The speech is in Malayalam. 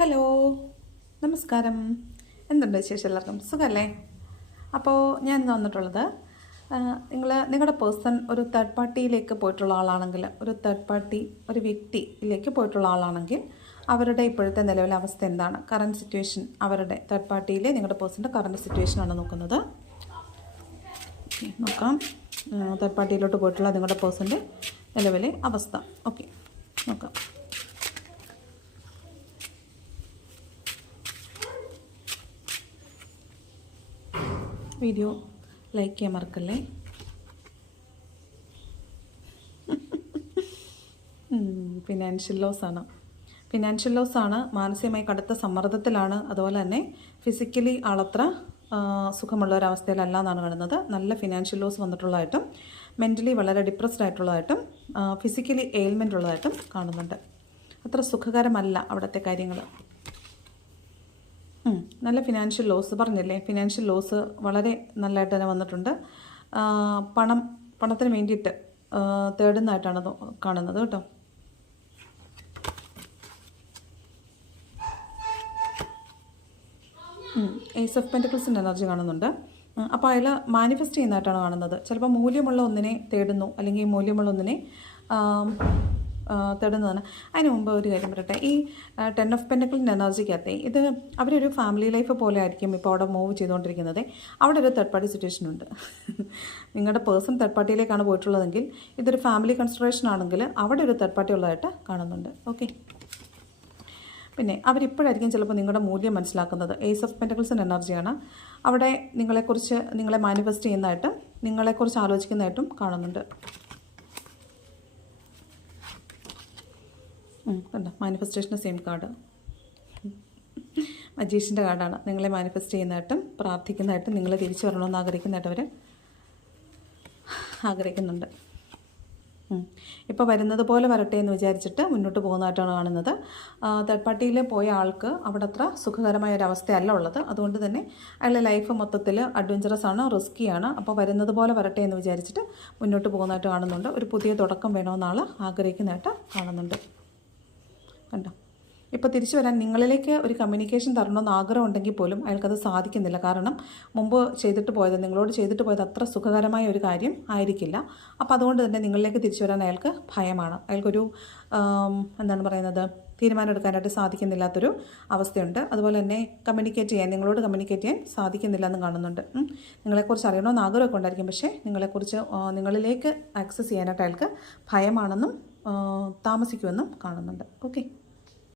ഹലോ, നമസ്കാരം. എന്തുണ്ട് വിശേഷം? എല്ലാവർക്കും സുഖമല്ലേ? അപ്പോൾ ഞാൻ ഇന്ന് വന്നിട്ടുള്ളത് നിങ്ങളുടെ പേഴ്സൺ ഒരു തേർഡ് പാർട്ടിയിലേക്ക് പോയിട്ടുള്ള ആളാണെങ്കിൽ, ഒരു വ്യക്തിയിലേക്ക് പോയിട്ടുള്ള ആളാണെങ്കിൽ അവരുടെ ഇപ്പോഴത്തെ നിലവിലെ അവസ്ഥ എന്താണ്, കറൻറ്റ് സിറ്റുവേഷൻ, അവരുടെ തേർഡ് പാർട്ടിയിലെ നിങ്ങളുടെ പേഴ്സൻ്റെ കറൻറ്റ് സിറ്റുവേഷനാണ് നോക്കുന്നത്. നോക്കാം. തേർഡ് പാർട്ടിയിലോട്ട് പോയിട്ടുള്ള നിങ്ങളുടെ പേഴ്സൻ്റെ നിലവിലെ അവസ്ഥ. ഓക്കെ, നോക്കാം. വീഡിയോ ലൈക്ക് ചെയ്യാൻ മറക്കല്ലേ. ഫിനാൻഷ്യൽ ലോസ് ആണ്. മാനസികമായി കടുത്ത സമ്മർദ്ദത്തിലാണ്. അതുപോലെ തന്നെ ഫിസിക്കലി ആളത്ര സുഖമുള്ള ഒരവസ്ഥയിലല്ല എന്നാണ് കാണുന്നത്. നല്ല ഫിനാൻഷ്യൽ ലോസ് വന്നിട്ടുള്ളതായിട്ടും മെൻ്റലി വളരെ ഡിപ്രസ്ഡ് ആയിട്ടുള്ളതായിട്ടും ഫിസിക്കലി എയിൽമെൻ്റ് ഉള്ളതായിട്ടും കാണുന്നുണ്ട്. അത്ര സുഖകരമല്ല അവിടുത്തെ കാര്യങ്ങൾ. നല്ല ഫിനാൻഷ്യൽ ലോസ് പറഞ്ഞില്ലേ, ഫിനാൻഷ്യൽ ലോസ് വളരെ നല്ലതായിട്ട് തന്നെ വന്നിട്ടുണ്ട്. പണത്തിന് വേണ്ടിയിട്ട് തേടുന്നതായിട്ടാണ് കാണുന്നത് കേട്ടോ. ഏസ് ഓഫ് പെൻറ്റക്കിൾസിൻ്റെ എനർജി കാണുന്നുണ്ട്. അപ്പോൾ അയാൾ മാനിഫെസ്റ്റ് ചെയ്യുന്നതായിട്ടാണ് കാണുന്നത്. ചിലപ്പോൾ മൂല്യമുള്ള ഒന്നിനെ തേടുന്നു, അല്ലെങ്കിൽ മൂല്യമുള്ള ഒന്നിനെ തേടുന്നതാണ്. അതിന് മുമ്പ് ഒരു കാര്യം പറയട്ടെ. ഈ 10 ഓഫ് പെൻറ്റക്കിളിൻ്റെ എനർജിക്കകത്തെ ഇത് അവരൊരു ഫാമിലി ലൈഫ് പോലെ ആയിരിക്കും ഇപ്പോൾ അവിടെ മൂവ് ചെയ്തുകൊണ്ടിരിക്കുന്നത്. അവിടെ ഒരു തേർഡ് പാർട്ടി സിറ്റുവേഷൻ ഉണ്ട്. നിങ്ങളുടെ പേഴ്സൺ തേർഡ് പാർട്ടിയിലേക്കാണ് പോയിട്ടുള്ളതെങ്കിൽ, ഇതൊരു ഫാമിലി കൺസിഡറേഷൻ ആണെങ്കിൽ അവിടെ ഒരു തേർഡ് പാർട്ടി ഉള്ളതായിട്ട് കാണുന്നുണ്ട്. ഓക്കെ, പിന്നെ അവരിപ്പോഴായിരിക്കും ചിലപ്പോൾ നിങ്ങളുടെ മൂല്യം മനസ്സിലാക്കുന്നത്. ഏസ് ഓഫ് പെൻറ്റക്കിൾസിൻ്റെ എനർജിയാണ്. അവിടെ നിങ്ങളെ മാനിഫെസ്റ്റ് ചെയ്യുന്നതായിട്ടും നിങ്ങളെക്കുറിച്ച് ആലോചിക്കുന്നതായിട്ടും കാണുന്നുണ്ട്. കണ്ടോ, മാനിഫെസ്റ്റേഷൻ്റെ സെയിം കാർഡ്, മജീഷ്യൻ്റെ കാർഡാണ്. നിങ്ങളെ മാനിഫെസ്റ്റ് ചെയ്യുന്നതായിട്ടും പ്രാർത്ഥിക്കുന്നതായിട്ടും നിങ്ങളെ തിരിച്ചു വരണമെന്ന് ആഗ്രഹിക്കുന്നതായിട്ട് അവർ ആഗ്രഹിക്കുന്നുണ്ട്. ഇപ്പോൾ വരുന്നത് പോലെ വരട്ടെ എന്ന് വിചാരിച്ചിട്ട് മുന്നോട്ട് പോകുന്നതായിട്ടാണ് കാണുന്നത്. തേർഡ് പാർട്ടിയിൽ പോയ ആൾക്ക് അവിടെ അത്ര സുഖകരമായ ഒരു അവസ്ഥയല്ല ഉള്ളത്. അതുകൊണ്ട് തന്നെ അയാളുടെ ലൈഫ് മൊത്തത്തിൽ അഡ്വഞ്ചറസ് ആണ്, റിസ്ക്കിയാണ്. അപ്പോൾ വരുന്നത് പോലെ വരട്ടെ എന്ന് വിചാരിച്ചിട്ട് മുന്നോട്ട് പോകുന്നതായിട്ട് കാണുന്നുണ്ട്. ഒരു പുതിയ തുടക്കം വേണമെന്ന് ആൾ ആഗ്രഹിക്കുന്നതായിട്ട് കാണുന്നുണ്ട്. കണ്ടോ, ഇപ്പോൾ തിരിച്ചു വരാൻ നിങ്ങളിലേക്ക് ഒരു കമ്മ്യൂണിക്കേഷൻ തരണമെന്ന് ആഗ്രഹം ഉണ്ടെങ്കിൽ പോലും അയാൾക്കത് സാധിക്കുന്നില്ല. കാരണം മുമ്പ് നിങ്ങളോട് ചെയ്തിട്ട് പോയത് അത്ര സുഖകരമായ ഒരു കാര്യം ആയിരിക്കില്ല. അപ്പോൾ അതുകൊണ്ട് തന്നെ നിങ്ങളിലേക്ക് തിരിച്ചു വരാൻ അയാൾക്ക് ഭയമാണ്. അയാൾക്കൊരു തീരുമാനം എടുക്കാനായിട്ട് സാധിക്കുന്നില്ലാത്തൊരു അവസ്ഥയുണ്ട്. അതുപോലെ തന്നെ നിങ്ങളോട് കമ്മ്യൂണിക്കേറ്റ് ചെയ്യാൻ സാധിക്കുന്നില്ല എന്നും കാണുന്നുണ്ട്. നിങ്ങളെക്കുറിച്ച് അറിയണമെന്ന് ആഗ്രഹമൊക്കെ ഉണ്ടായിരിക്കും, പക്ഷേ നിങ്ങളിലേക്ക് ആക്സസ് ചെയ്യാനായിട്ട് അയാൾക്ക് ഭയമാണെന്നും താമസിക്കുമെന്നും കാണുന്നുണ്ട്. ഓക്കെ.